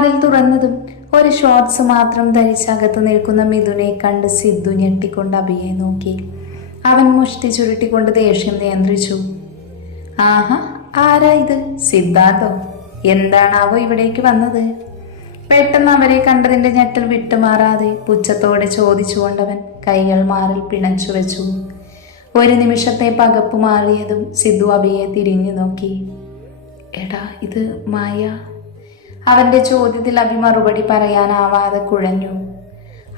വാതിൽ തുറന്നതും ഒരു ഷോർട്സ് മാത്രം ധരിച്ചകത്ത് നിൽക്കുന്ന മിഥുനെ കണ്ട് സിദ്ധു ഞെട്ടിക്കൊണ്ട് അഭിയെ നോക്കി. അവൻ മുഷ്ടി ചുരുട്ടിക്കൊണ്ട് ദേഷ്യം നിയന്ത്രിച്ചു. ആഹാ, ആരാ ഇത്? സിദ്ധാർത്ഥോ? എന്താണാവോ ഇവിടേക്ക് വന്നത്? പെട്ടെന്ന് അവരെ കണ്ടതിന്റെ ഞെട്ടൽ വിട്ടുമാറാതെ പുച്ഛത്തോടെ ചോദിച്ചുകൊണ്ടവൻ കൈകൾ മാറിൽ പിണച്ചു വെച്ചു. ഒരു നിമിഷത്തെ പകപ്പ് മാറിയതും സിദ്ധു അഭിയെ തിരിഞ്ഞു നോക്കി. എടാ, ഇത് മായ? അവന്റെ ചോദ്യത്തിൽ അഭി മറുപടി പറയാനാവാതെ കുഴഞ്ഞു.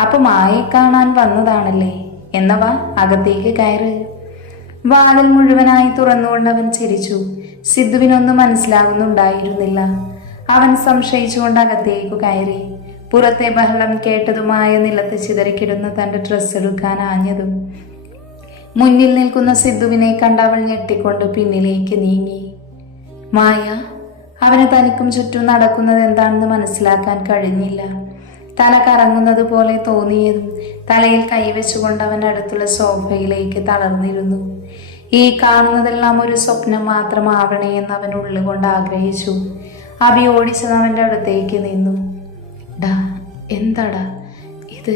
അപ്പൊ മായയെ കാണാൻ വന്നതാണല്ലേ? എന്നവാ അകത്തേക്ക് കയറ്. വാതിൽ മുഴുവനായി തുറന്നുകൊണ്ടവൻ ചിരിച്ചു. സിദ്ധുവിനൊന്നും മനസ്സിലാകുന്നുണ്ടായിരുന്നില്ല. അവൻ സംശയിച്ചുകൊണ്ട് അകത്തേക്കു കയറി. പുറത്തെ ബഹളം കേട്ടതുമായ നിലത്ത് ചിതറിക്കിടുന്ന തന്റെ ഡ്രസ്സ് എടുക്കാൻ ആഞ്ഞതും മുന്നിൽ നിൽക്കുന്ന സിദ്ധുവിനെ കണ്ട് അവൾ ഞെട്ടിക്കൊണ്ട് പിന്നിലേക്ക് നീങ്ങി. മായ? അവന് തനിക്കും ചുറ്റും നടക്കുന്നത് എന്താണെന്ന് മനസ്സിലാക്കാൻ കഴിഞ്ഞില്ല. തല കറങ്ങുന്നത് പോലെ തോന്നിയതും തലയിൽ കൈവച്ചുകൊണ്ട് അവൻ അടുത്തുള്ള സോഫയിലേക്ക് തളർന്നിരുന്നു. ഈ കാണുന്നതെല്ലാം ഒരു സ്വപ്നം മാത്രമാവണേ എന്ന് അവൻ ഉള്ളുകൊണ്ട് ആഗ്രഹിച്ചു. അഭി ഓടിച്ചത് അവൻ്റെ അടുത്തേക്ക് നിന്നു. ഡാ, എന്താടാ ഇത്?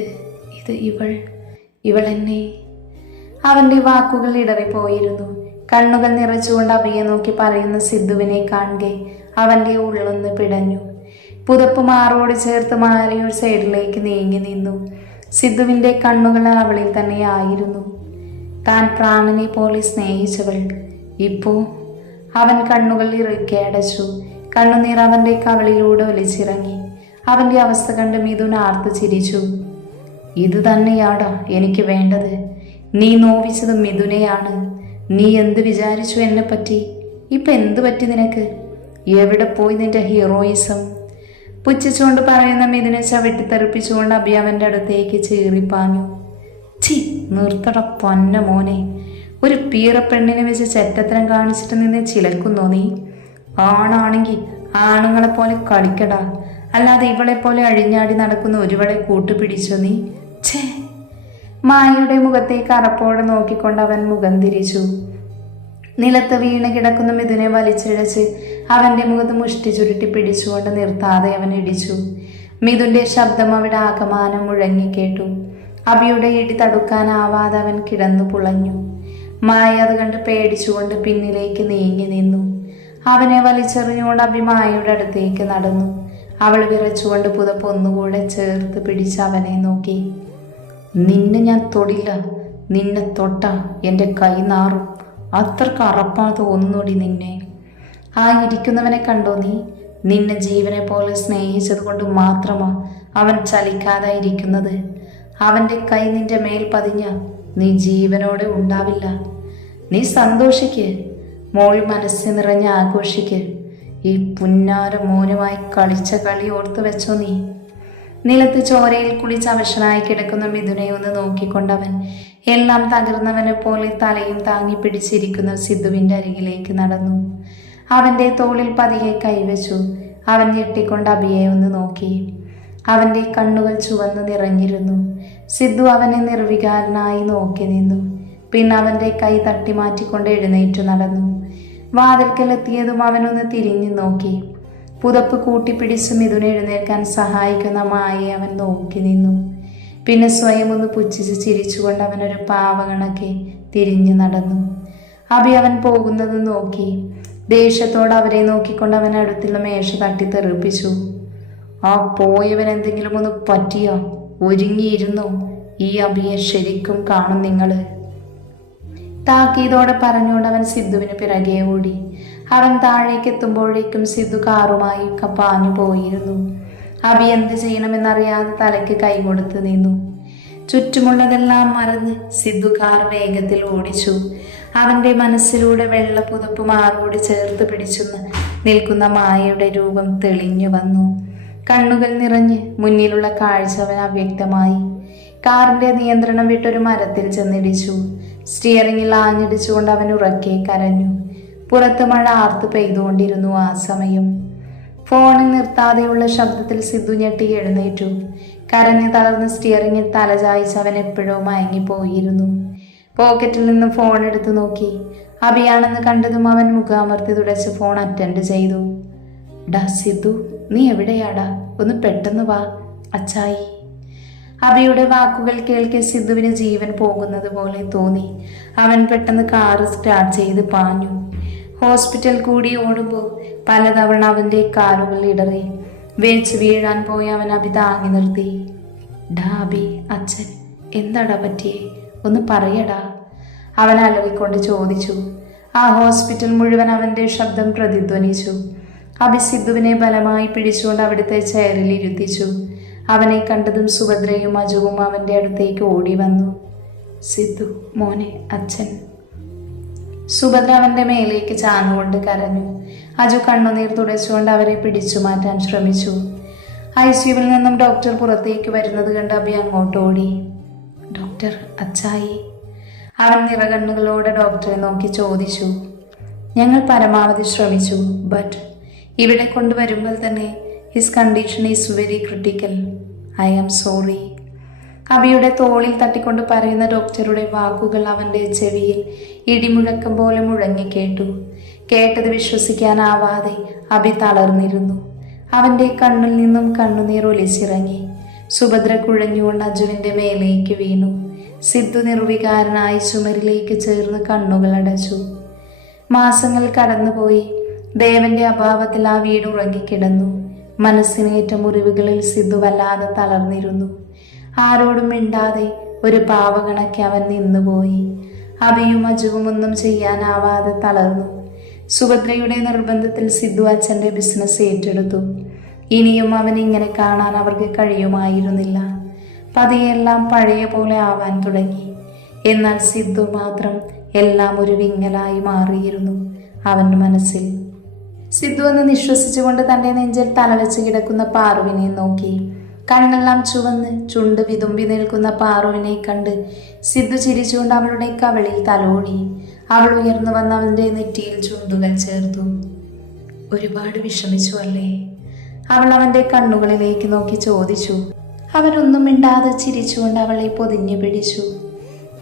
ഇത് ഇവൾ എന്നെ? അവൻ്റെ വാക്കുകൾ ഇടറിപ്പോയിരുന്നു. കണ്ണുകൾ നിറച്ചുകൊണ്ട് അഭിയെ നോക്കി പറയുന്ന സിദ്ധുവിനെ കാണെ അവൻ്റെ ഉള്ളൊന്ന് പിടഞ്ഞു. പുതപ്പ് മാറോട് ചേർത്ത് മാറി ഒരു സൈഡിലേക്ക് നീങ്ങി നിന്നു. സിദ്ധുവിൻ്റെ കണ്ണുകൾ അവളിൽ തന്നെയായിരുന്നു. താൻ പ്രാണനെ പോലെ സ്നേഹിച്ചവൾ ഇപ്പോ? അവൻ കണ്ണുകൾ ഇറുക്കി അടച്ചു. കണ്ണുനീർ അവൻ്റെ കവളിലൂടെ ഒലിച്ചിറങ്ങി. അവൻ്റെ അവസ്ഥ കണ്ട് മിഥുൻ ആർത്തു ചിരിച്ചു. ഇത് തന്നെയാടാ എനിക്ക് വേണ്ടത്. നീ നോവിച്ചത് മിഥുനെയാണ്. നീ എന്ത് വിചാരിച്ചു എന്നെ പറ്റി? ഇപ്പൊ എന്തു പറ്റി നിനക്ക്? എവിടെ പോയി നിന്റെ ഹീറോയിസം? പുച്ഛിച്ചുകൊണ്ട് പറയുന്ന മിഥുനെ ചവിട്ടിത്തെറിപ്പിച്ചുകൊണ്ട് അഭി അവൻ്റെ അടുത്തേക്ക് ചീറിപ്പാഞ്ഞു. ചി, നിർത്തട പൊന്ന മോനെ. ഒരു പീറപ്പെണ്ണിനെ വെച്ച് ചെറ്റത്തരം കാണിച്ചിട്ട് നിന്നെ ചിലക്കുന്നോ നീ? ആണാണെങ്കിൽ ആണുങ്ങളെ പോലെ കളിക്കടാ, അല്ലാതെ ഇവളെ പോലെ അഴിഞ്ഞാടി നടക്കുന്ന ഒരുവളെ കൂട്ടുപിടിച്ചോ നീ? ഛേ! മായയുടെ മുഖത്തേക്ക് അറപ്പോടെ നോക്കിക്കൊണ്ട് അവൻ മുഖം തിരിച്ചു. നിലത്ത് വീണ് കിടക്കുന്ന മിഥുനെ വലിച്ചിഴച്ച് അവന്റെ മുഖത്ത് മുഷ്ടി ചുരുട്ടി പിടിച്ചുകൊണ്ട് നിർത്താതെ അവൻ ഇടിച്ചു. മിഥുന്റെ ശബ്ദം അവിടെ ആകമാനം മുഴങ്ങിക്കേട്ടു. അഭിയുടെ ഇടി തടുക്കാനാവാതെ അവൻ കിടന്നു പുളഞ്ഞു. മായ അത് കണ്ട് പേടിച്ചുകൊണ്ട് പിന്നിലേക്ക് നീങ്ങി നിന്നു. അവനെ വലിച്ചെറിഞ്ഞുകൊണ്ട് അഭി മായയുടെ അടുത്തേക്ക് നടന്നു. അവൾ വിറച്ചുകൊണ്ട് പുതപ്പ് ഒന്നുകൂടെ ചേർത്ത് പിടിച്ച് അവനെ നോക്കി. നിന്നെ ഞാൻ തൊടില്ല. നിന്നെ തൊട്ട എൻ്റെ കൈ നാറും. അത്രക്ക് അറപ്പാ തോന്നുന്നോടി നിന്നെ. ആ ഇരിക്കുന്നവനെ കണ്ടോ നീ? നിന്നെ ജീവനെ പോലെ സ്നേഹിച്ചത് കൊണ്ട് മാത്രമാ അവൻ ചലിക്കാതെ ഇരിക്കുന്നത്. അവൻ്റെ കൈ നിന്റെ മേൽ പതിഞ്ഞ നീ ജീവനോടെ ഉണ്ടാവില്ല. നീ സന്തോഷിക്ക് മോൾ, മനസ്സ് നിറഞ്ഞ് ആഘോഷിക്ക്. ഈ പുന്നാര മോനുമായി കളിച്ച കളി ഓർത്തു വെച്ചോ നീ? നിലത്ത് ചോരയിൽ കുളിച്ച് അവശനായി കിടക്കുന്ന മിഥുനെ ഒന്ന് നോക്കിക്കൊണ്ടവൻ എല്ലാം തകർന്നവനെ പോലെ തലയും താങ്ങി പിടിച്ചിരിക്കുന്ന സിദ്ധുവിൻ്റെ അരികിലേക്ക് നടന്നു. അവൻ്റെ തോളിൽ പതിയെ കൈവച്ചു. അവൻ ഞെട്ടിക്കൊണ്ട് അഭിയെ ഒന്ന് നോക്കി. അവൻ്റെ കണ്ണുകൾ ചുവന്നു നിറഞ്ഞിരുന്നു. സിദ്ധു അവനെ നിർവികാരനായി നോക്കി നിന്നു. പിന്നെ അവൻ്റെ കൈ തട്ടി മാറ്റിക്കൊണ്ട് എഴുന്നേറ്റു നടന്നു. വാതിൽക്കലെത്തിയതും അവനൊന്ന് തിരിഞ്ഞു നോക്കി. പുതപ്പ് കൂട്ടിപ്പിടിച്ച് മിഥുനെ എഴുന്നേൽക്കാൻ സഹായിക്കുന്ന മായയെ അവൻ നോക്കി നിന്നു. പിന്നെ സ്വയം ഒന്ന് പുച്ഛിച്ച് ചിരിച്ചുകൊണ്ട് അവനൊരു പാവകണക്കെ തിരിഞ്ഞു നടന്നു. അഭി അവൻ പോകുന്നത് നോക്കി. ദേഷ്യത്തോടെ അവരെ നോക്കിക്കൊണ്ട് അവൻ അടുത്തുള്ള മേശ തട്ടി തെറിപ്പിച്ചു. ആ പോയവൻ എന്തെങ്കിലും ഒന്ന് പറ്റിയോ? ഒരുങ്ങിയിരുന്നോ? ഈ അഭിയെ ശരിക്കും കാണും നിങ്ങള്. താക്കീതോടെ പറഞ്ഞുകൊണ്ട് അവൻ സിദ്ധുവിന് പിറകെ ഓടി. അവൻ താഴേക്ക് എത്തുമ്പോഴേക്കും സിദ്ധു കാറുമായി പാഞ്ഞു പോയിരുന്നു. അഭി എന്ത് ചെയ്യണമെന്നറിയാതെ തലയ്ക്ക് കൈകൊടുത്ത് നിന്നു. ചുറ്റുമുള്ളതെല്ലാം മറന്ന് സിദ്ധു കാർ വേഗത്തിൽ ഓടിച്ചു. അവൻ്റെ മനസ്സിലൂടെ വെള്ള പുതപ്പ് മാറോട് ചേർത്ത് പിടിച്ചു നിൽക്കുന്ന മായയുടെ രൂപം തെളിഞ്ഞു വന്നു. കണ്ണുകൾ നിറഞ്ഞ് മുന്നിലുള്ള കാഴ്ച അവൻ അവ്യക്തമായി. കാറിന്റെ നിയന്ത്രണം വിട്ടൊരു മരത്തിൽ ചെന്നിടിച്ചു. സ്റ്റിയറിംഗിൽ ആഞ്ഞിടിച്ചുകൊണ്ട് അവൻ ഉറക്കെ കരഞ്ഞു. പുറത്ത് മഴ ആർത്ത് പെയ്തുകൊണ്ടിരുന്നു. ആ സമയം ഫോണിൽ നിർത്താതെയുള്ള ശബ്ദത്തിൽ സിദ്ധു ഞെട്ടി എഴുന്നേറ്റു. കരഞ്ഞ് തളർന്ന് സ്റ്റിയറിംഗിൽ തലചായ്ച്ച് അവൻ എപ്പോഴോ മയങ്ങിപ്പോയിരുന്നു. പോക്കറ്റിൽ നിന്ന് ഫോൺ എടുത്തു നോക്കി. അഭിയാണെന്ന് കണ്ടതും അവൻ മുഖാമർത്തി തുടച്ച് ഫോൺ അറ്റൻഡ് ചെയ്തു. ഡാ സിദ്ധു, നീ എവിടെയാടാ? ഒന്ന് പെട്ടെന്ന് വാ അച്ചായി. അബിയുടെ വാക്കുകൾ കേൾക്കെ സിദ്ധുവിന് ജീവൻ പോകുന്നത് പോലെ തോന്നി. അവൻ പെട്ടെന്ന് കാറ് സ്റ്റാർട്ട് ചെയ്ത് പാഞ്ഞു. ഹോസ്പിറ്റൽ കൂടി ഓടുമ്പോൾ പലതവണ അവൻ്റെ കാലുകൾ ഇടറി. വേച്ച് വീഴാൻ പോയി അവൻ അബി താങ്ങി നിർത്തി. ഡാ അബി, അച്ഛൻ എന്താടാ പറ്റിയേ, ഒന്ന് പറയടാ, അവൻ അലറിക്കൊണ്ട് ചോദിച്ചു. ആ ഹോസ്പിറ്റൽ മുഴുവൻ അവൻ്റെ ശബ്ദം പ്രതിധ്വനിച്ചു. അബി സിദ്ധുവിനെ ബലമായി പിടിച്ചുകൊണ്ട് അവിടുത്തെ ചെയറിൽ ഇരുത്തിച്ചു. അവനെ കണ്ടതും സുഭദ്രയും അജുവും അവൻ്റെ അടുത്തേക്ക് ഓടി വന്നു. സിദ്ധു മോനെ, അച്ഛൻ. സുഭദ്ര അവൻ്റെ മേലേക്ക് ചാഞ്ഞുകൊണ്ട് കരഞ്ഞു. അജു കണ്ണുനീർ തുടച്ചുകൊണ്ട് അവരെ പിടിച്ചു മാറ്റാൻ ശ്രമിച്ചു. ICUവിൽ നിന്നും ഡോക്ടർ പുറത്തേക്ക് വരുന്നത് കണ്ട് അബി അങ്ങോട്ട് ഓടി. ഡോക്ടർ, അച്ചായി. അവൻ നിറകണ്ണുകളോടെ ഡോക്ടറെ നോക്കി ചോദിച്ചു. ഞങ്ങൾ പരമാവധി ശ്രമിച്ചു, ബട്ട് ഇവിടെ കൊണ്ടുവരുമ്പോൾ തന്നെ his condition is very critical. I am sorry. അബിയുടെ തോളിൽ തട്ടിക്കൊണ്ട് പറയുന്ന ഡോക്ടറുടെ വാക്കുകൾ അവൻ്റെ ചെവിയിൽ ഇടിമുഴക്കം പോലെ മുഴങ്ങി കേട്ടു. കേട്ടത് വിശ്വസിക്കാനാവാതെ അബി തളർന്നിരുന്നു. അവൻ്റെ കണ്ണിൽ നിന്നും കണ്ണുനീർ ഒലിച്ചിറങ്ങി. സുഭദ്ര കുഴഞ്ഞുകൊണ്ട് അജുവിൻ്റെ മേലേക്ക് വീണു. സിദ്ധു നിർവികാരനായി ചുമരിലേക്ക് ചേർന്ന് കണ്ണുകൾ അടച്ചു. മാസങ്ങൾ കടന്നുപോയി. ദേവന്റെ അഭാവത്തിൽ ആ വീട് ഉറങ്ങിക്കിടന്നു. മനസ്സിനേറ്റ മുറിവുകളിൽ സിദ്ധു വല്ലാതെ തളർന്നിരുന്നു. ആരോടും മിണ്ടാതെ ഒരു പാവകണക്കെ അവൻ നിന്നുപോയി. അബിയും അജുവും ഒന്നും ചെയ്യാനാവാതെ തളർന്നു. സുഭദ്രയുടെ നിർബന്ധത്തിൽ സിദ്ധു അച്ഛൻ്റെ ബിസിനസ് ഏറ്റെടുത്തു. ഇനിയും അവൻ ഇങ്ങനെ കാണാൻ അവർക്ക് കഴിയുമായിരുന്നില്ല. പതിയെല്ലാം പഴയ പോലെ ആവാൻ തുടങ്ങി. എന്നാൽ സിദ്ധു മാത്രം എല്ലാം ഒരു വിങ്ങലായി മാറിയിരുന്നു അവൻ്റെ മനസ്സിൽ. സിദ്ധു എന്ന് നിശ്വസിച്ചുകൊണ്ട് തൻ്റെ നെഞ്ചിൽ തലവെച്ച് കിടക്കുന്ന പാറുവിനെ നോക്കി. കണ്ണെല്ലാം ചുവന്ന് ചുണ്ട് വിതുമ്പി നിൽക്കുന്ന പാറുവിനെ കണ്ട് സിദ്ധു ചിരിച്ചുകൊണ്ട് അവളുടെ കവളിൽ തലോടി. അവൾ ഉയർന്നു വന്ന് അവൻ്റെ നെറ്റിയിൽ ചുണ്ടുകൾ ചേർത്തു. ഒരുപാട് വിഷമിച്ചു അല്ലേ? അവൾ അവൻ്റെ കണ്ണുകളിലേക്ക് നോക്കി ചോദിച്ചു. അവനൊന്നും മിണ്ടാതെ ചിരിച്ചുകൊണ്ട് അവളെ പൊതിഞ്ഞു പിടിച്ചു.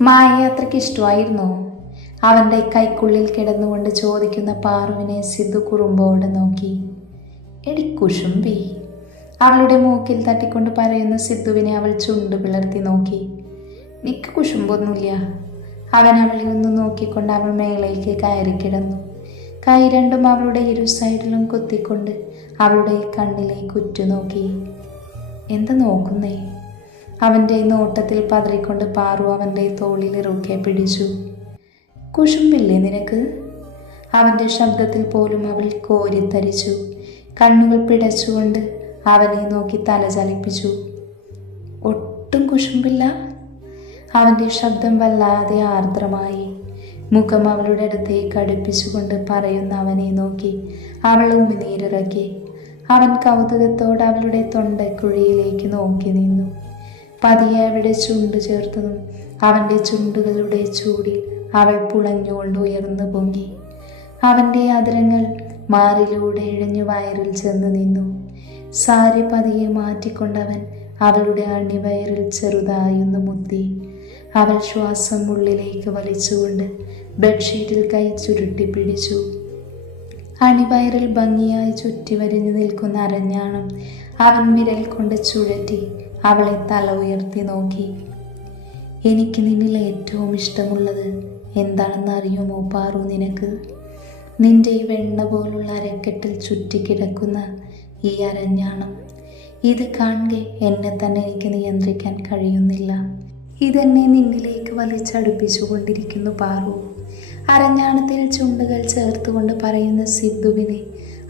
മായയെ അത്രയ്ക്ക് ഇഷ്ടമായിരുന്നോ? അവൻ്റെ കൈക്കുള്ളിൽ കിടന്നുകൊണ്ട് ചോദിക്കുന്ന പാറുവിനെ സിദ്ധു കുറുമ്പോടെ നോക്കി. എടി കുശുംബി, അവളുടെ മൂക്കിൽ തട്ടിക്കൊണ്ട് പറയുന്ന സിദ്ധുവിനെ അവൾ ചുണ്ട് പിളർത്തി നോക്കി. നിക്ക് കുശുമ്പൊന്നുമില്ല. അവൻ അവളെ ഒന്ന് നോക്കിക്കൊണ്ട് അവൾ മേലേക്ക് കയറി കിടന്നു. കൈ രണ്ടും അവളുടെ ഇരു സൈഡിലും കുത്തിക്കൊണ്ട് അവളുടെ കണ്ണിലേക്ക് ഉറ്റുനോക്കി. എന്താ നോക്കുന്നേ? അവൻ്റെ നോട്ടത്തിൽ പതറിക്കൊണ്ട് പാറു അവൻ്റെ തോളിൽ ഇറുക്കെ പിടിച്ചു. കുശുമ്പില്ലേ നിനക്ക്? അവൻ്റെ ശബ്ദത്തിൽ പോലും അവൾ കോരിത്തരിച്ചു. കണ്ണുകൾ പിടച്ചുകൊണ്ട് അവനെ നോക്കി തല ചലിപ്പിച്ചു. ഒട്ടും കുശുമ്പില്ല. അവൻ്റെ ശബ്ദം വല്ലാതെ ആർദ്രമായി. മുഖം അവളുടെ അടുത്തേക്ക് അടുപ്പിച്ചുകൊണ്ട് പറയുന്ന അവനെ നോക്കി അവൾ ഉമിനീരിറക്കി. അവൻ കൗതുകത്തോടെ അവളുടെ തൊണ്ടക്കുഴിയിലേക്ക് നോക്കി നിന്നു. പതിയെ അവിടെ ചുണ്ട് ചേർത്തതും അവൻ്റെ ചുണ്ടുകളുടെ ചൂടിൽ അവൾ പുളഞ്ഞുകൊണ്ട് ഉയർന്നു പൊങ്ങി. അവൻ്റെ അതിരങ്ങൾ മാറിലൂടെ ഇഴഞ്ഞു വയറിൽ ചെന്ന് നിന്നു. സാരി പതിയെ മാറ്റിക്കൊണ്ടവൻ അവളുടെ അണിവയറിൽ ചെറുതായൊന്ന് മുത്തി. അവൾ ശ്വാസം ഉള്ളിലേക്ക് വലിച്ചുകൊണ്ട് ബെഡ്ഷീറ്റിൽ കൈ ചുരുട്ടി പിടിച്ചു. അണിവയറിൽ ഭംഗിയായി ചുറ്റി വരിഞ്ഞു നിൽക്കുന്ന അരഞ്ഞാണം അവൻ വിരൽ കൊണ്ട് ചുഴറ്റി അവളെ തല ഉയർത്തി നോക്കി. എനിക്ക് നിന്നിൽ ഏറ്റവും ഇഷ്ടമുള്ളത് എന്താണെന്ന് അറിയുമോ പാറു നിനക്ക്? നിന്റെ ഈ വെണ്ണ പോലുള്ള അരക്കെട്ടിൽ ചുറ്റിക്കിടക്കുന്ന ഈ അരഞ്ഞാണം. ഇത് കാണെ എന്നെ തന്നെ എനിക്ക് നിയന്ത്രിക്കാൻ കഴിയുന്നില്ല. ഇതെന്നെ നിന്നിലേക്ക് വലിച്ചടുപ്പിച്ചുകൊണ്ടിരിക്കുന്നു പാറു. അരഞ്ഞാണത്തിൽ ചുണ്ടുകൾ ചേർത്തുകൊണ്ട് പറയുന്ന സിദ്ധുവിനെ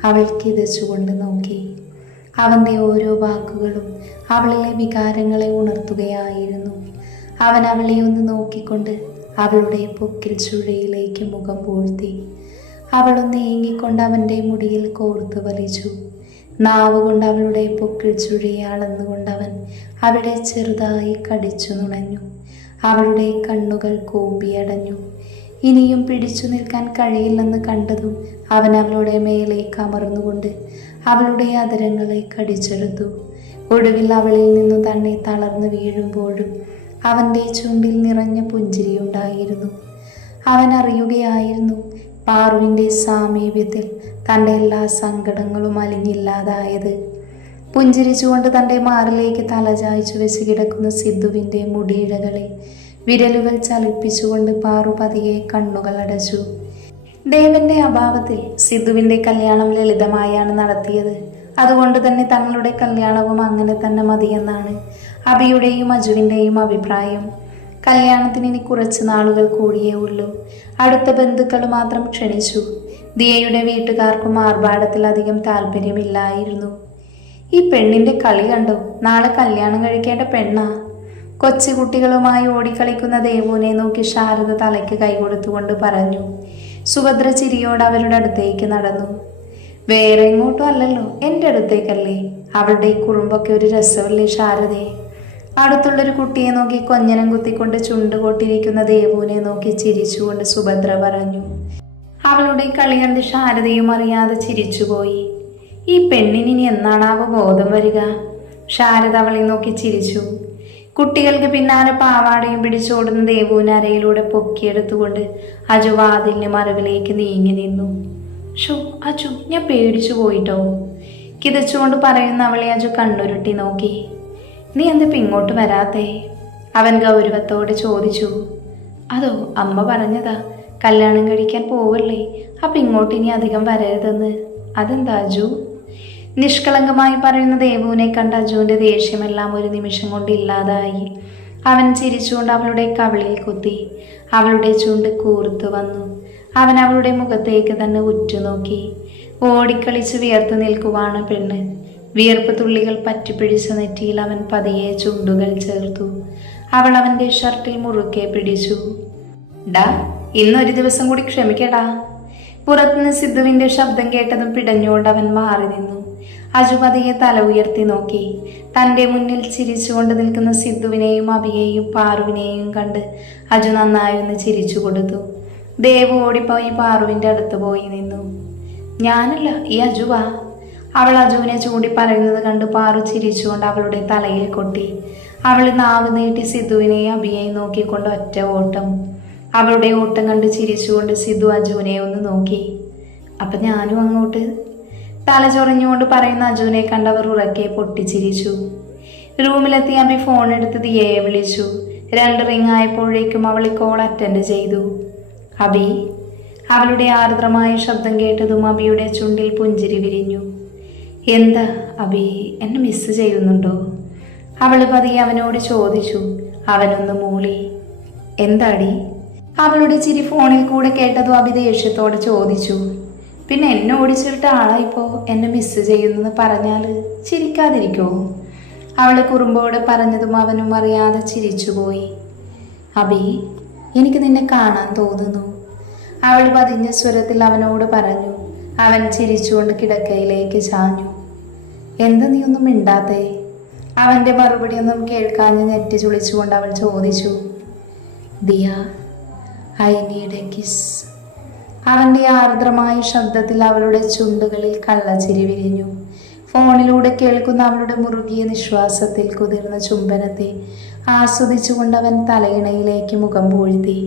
അവൾ കിതച്ചുകൊണ്ട് നോക്കി. അവൻ്റെ ഓരോ വാക്കുകളും അവളിലെ വികാരങ്ങളെ ഉണർത്തുകയായിരുന്നു. അവൻ അവളെ ഒന്ന് നോക്കിക്കൊണ്ട് അവളുടെ പൊക്കിൽ ചുഴയിലേക്ക് മുഖം പൂഴ്ത്തി. അവളൊന്ന് ഏങ്ങിക്കൊണ്ട് അവൻ്റെ മുടിയിൽ കോർത്തു വലിച്ചു. നാവുകൊണ്ട് അവളുടെ പൊക്കിൾ ചുഴിയെ അളന്നുകൊണ്ടവൻ അവിടെ ചെറുതായി കടിച്ചു നുണഞ്ഞു. അവളുടെ കണ്ണുകൾ കൂമ്പിയടഞ്ഞു. ഇനിയും പിടിച്ചു നിൽക്കാൻ കഴിയില്ലെന്ന് കണ്ടതും അവൻ അവളുടെ മേലേക്ക് അമർന്നുകൊണ്ട് അവളുടെ അതരങ്ങളെ കടിച്ചെടുത്തു. ഒടുവിൽ അവളിൽ നിന്നു തന്നെ തളർന്നു വീഴുമ്പോഴും അവൻ്റെ ചുണ്ടിൽ നിറഞ്ഞ പുഞ്ചിരിയുണ്ടായിരുന്നു. അവൻ അറിയുകയായിരുന്നു പാറുവിൻ്റെ സാമീപ്യത്തിൽ തൻ്റെ എല്ലാ സങ്കടങ്ങളും അലിഞ്ഞില്ലാതായത്. പുഞ്ചിരിച്ചുകൊണ്ട് തൻ്റെ മാറിലേക്ക് തലചായ്ച്ചു വെച്ച് കിടക്കുന്ന സിദ്ധുവിൻ്റെ മുടിയിഴകളിൽ വിരലുകൾ ചലിപ്പിച്ചുകൊണ്ട് പാറു പതിയെ കണ്ണുകൾ അടച്ചു. ദേവന്റെ അഭാവത്തിൽ സിദ്ധുവിൻ്റെ കല്യാണം ലളിതമായാണ് നടത്തിയത്. അതുകൊണ്ട് തന്നെ തങ്ങളുടെ കല്യാണവും അങ്ങനെ തന്നെ മതിയെന്നാണ് അഭിയുടെയും അജുവിൻ്റെയും അഭിപ്രായം. കല്യാണത്തിന് ഇനി കുറച്ച് നാളുകൾ കൂടിയേ ഉള്ളൂ. അടുത്ത ബന്ധുക്കൾ മാത്രം ക്ഷണിച്ചു. ദിയയുടെ വീട്ടുകാർക്കും ആർഭാടത്തിലധികം താല്പര്യമില്ലായിരുന്നു. ഈ പെണ്ണിന്റെ കളി കണ്ടോ? നാളെ കല്യാണം കഴിക്കേണ്ട പെണ്ണാ. കൊച്ചുകുട്ടികളുമായി ഓടിക്കളിക്കുന്ന ദേവുവിനെ നോക്കി ശാരദ തലയ്ക്ക് കൈകൊടുത്തുകൊണ്ട് പറഞ്ഞു. സുഭദ്ര ചിരിയോട് അവരുടെ അടുത്തേക്ക് നടന്നു. വേറെ എങ്ങോട്ടും അല്ലല്ലോ, എൻ്റെ അടുത്തേക്കല്ലേ. അവളുടെ ഈ കുറുമ്പൊക്കെ ഒരു രസമല്ലേ ശാരദയെ? അടുത്തുള്ളൊരു കുട്ടിയെ നോക്കി കൊഞ്ഞനം കുത്തിക്കൊണ്ട് ചുണ്ടുകൊട്ടിരിക്കുന്ന ദേവുവിനെ നോക്കി ചിരിച്ചുകൊണ്ട് സുഭദ്ര പറഞ്ഞു. അവളുടെ കളി കണ്ട് ശാരദയും അറിയാതെ ചിരിച്ചുപോയി. ഈ പെണ്ണിന് ഇനി എന്നാണാവോ ബോധം വരിക? ശാരദ അവളെ നോക്കി ചിരിച്ചു. കുട്ടികൾക്ക് പിന്നാലെ പാവാടയും പിടിച്ചോടുന്ന ദേവുവിനെ അരയിലൂടെ പൊക്കിയെടുത്തുകൊണ്ട് അജു വാതിലിന് മറവിലേക്ക് നീങ്ങി നിന്നു. ഷോ അജു, ഞാൻ പേടിച്ചു പോയിട്ടോ. കിതച്ചുകൊണ്ട് പറയുന്ന അവളെ അജു കണ്ണുരുട്ടി നോക്കി. നീ എന്തിപ്പോ ഇങ്ങോട്ട് വരാത്തേ? അവൻ ഗൗരവത്തോടെ ചോദിച്ചു. അതോ അമ്മ പറഞ്ഞതാ, കല്യാണം കഴിക്കാൻ പോവല്ലേ, അപ്പം ഇങ്ങോട്ട് ഇനി അധികം വരരുതെന്ന്. അതെന്താ അജു? നിഷ്കളങ്കമായി പറയുന്ന ദേവുവിനെ കണ്ട അജുവിൻ്റെ ദേഷ്യമെല്ലാം ഒരു നിമിഷം കൊണ്ട് ഇല്ലാതായി. അവൻ ചിരിച്ചുകൊണ്ട് അവളുടെ കവിളിൽ കുത്തി. അവളുടെ ചുണ്ട് കൂർത്തു വന്നു. അവൻ അവളുടെ മുഖത്തേക്ക് തന്നെ ഉറ്റുനോക്കി. ഓടിക്കളിച്ച് വിയർത്തു നിൽക്കുവാണ് പെണ്ണ്. വിയർപ്പ് തുള്ളികൾ പറ്റിപ്പിടിച്ച നെറ്റിയിൽ അവൻ പതിയെ ചുണ്ടുകൾ ചേർത്തു. അവൾ അവൻ്റെ ഷർട്ടിൽ മുറുക്കെ പിടിച്ചു. ഡാ, ഇന്നൊരു ദിവസം കൂടി ക്ഷമിക്കടാ. പുറത്തുനിന്ന് സിദ്ധുവിൻ്റെ ശബ്ദം കേട്ടതും പിടഞ്ഞുകൊണ്ട് അവൻ മാറി നിന്നു. അജു പതിയെ തല ഉയർത്തി നോക്കി. തൻ്റെ മുന്നിൽ ചിരിച്ചുകൊണ്ട് നിൽക്കുന്ന സിദ്ധുവിനെയും അഭിയെയും പാറുവിനെയും കണ്ട് അജു നന്നായി ഒന്ന് ചിരിച്ചു കൊടുത്തു. ദേവു ഓടിപ്പോയി പാറുവിൻ്റെ അടുത്ത് പോയി നിന്നു. ഞാനല്ല, ഈ അജുവാ. അവൾ അജുവിനെ ചൂണ്ടി പറയുന്നത് കണ്ട് പാറു ചിരിച്ചുകൊണ്ട് അവളുടെ തലയിൽ കൊട്ടി. അവൾ നാവ് നീട്ടി സിദ്ധുവിനെയും അഭിയെയും നോക്കിക്കൊണ്ട് ഒറ്റ ഓട്ടം. അവളുടെ ഓട്ടം കണ്ട് ചിരിച്ചുകൊണ്ട് സിദ്ധു അജുവിനെ ഒന്ന് നോക്കി. അപ്പം ഞാനും അങ്ങോട്ട്. തല ചൊറിഞ്ഞുകൊണ്ട് പറയുന്ന അജുവിനെ കണ്ടവർ ഉറക്കെ പൊട്ടിച്ചിരിച്ചു. റൂമിലെത്തി അഭി ഫോൺ എടുത്ത് ദിയയെ വിളിച്ചു. 2 റിംഗ് ആയപ്പോഴേക്കും അവൾ കോൾ അറ്റൻഡ് ചെയ്തു. അഭി. അവളുടെ ആർദ്രമായ ശബ്ദം കേട്ടതും അഭിയുടെ ചുണ്ടിൽ പുഞ്ചിരി വിരിഞ്ഞു. എന്താ അഭി, എന്നെ മിസ് ചെയ്യുന്നുണ്ടോ? അവൾ പതിയെ അവനോട് ചോദിച്ചു. അവനൊന്ന് മൂളി. എന്താടി? അവളുടെ ചിരി ഫോണിൽ കൂടെ കേട്ടതും അഭി ദേഷ്യത്തോടെ ചോദിച്ചു. പിന്നെ എന്നെ ഓടിച്ചിട്ട ആളായിപ്പോ എന്നെ മിസ് ചെയ്യുന്നെന്ന് പറഞ്ഞാൽ ചിരിക്കാതിരിക്കോ? അവൾ കുറുമ്പോടെ പറഞ്ഞതും അവനും അറിയാതെ ചിരിച്ചുപോയി. അഭി, എനിക്ക് നിന്നെ കാണാൻ തോന്നുന്നു, അവൾ പതിഞ്ഞ സ്വരത്തിൽ അവനോട് പറഞ്ഞു. അവൻ ചിരിച്ചുകൊണ്ട് കിടക്കയിലേക്ക് ചാഞ്ഞു. എന്താ നീ ഒന്നും മിണ്ടാത്തേ? അവൻ്റെ മറുപടി ഒന്നും കേൾക്കാഞ്ഞ് നെറ്റി ചുളിച്ചുകൊണ്ട് അവൾ ചോദിച്ചു. Diya, I need A kiss. അവൻ്റെ ആർദ്രമായ ശബ്ദത്തിൽ അവളുടെ ചുണ്ടുകളിൽ കള്ളച്ചിരി വിരിഞ്ഞു. ഫോണിലൂടെ കേൾക്കുന്ന അവളുടെ മുറുകിയ നിശ്വാസത്തിൽ കുതിർന്ന ചുംബനത്തെ ആസ്വദിച്ചുകൊണ്ട് അവൻ തലയിണയിലേക്ക് മുഖം പൂഴ്ത്തി.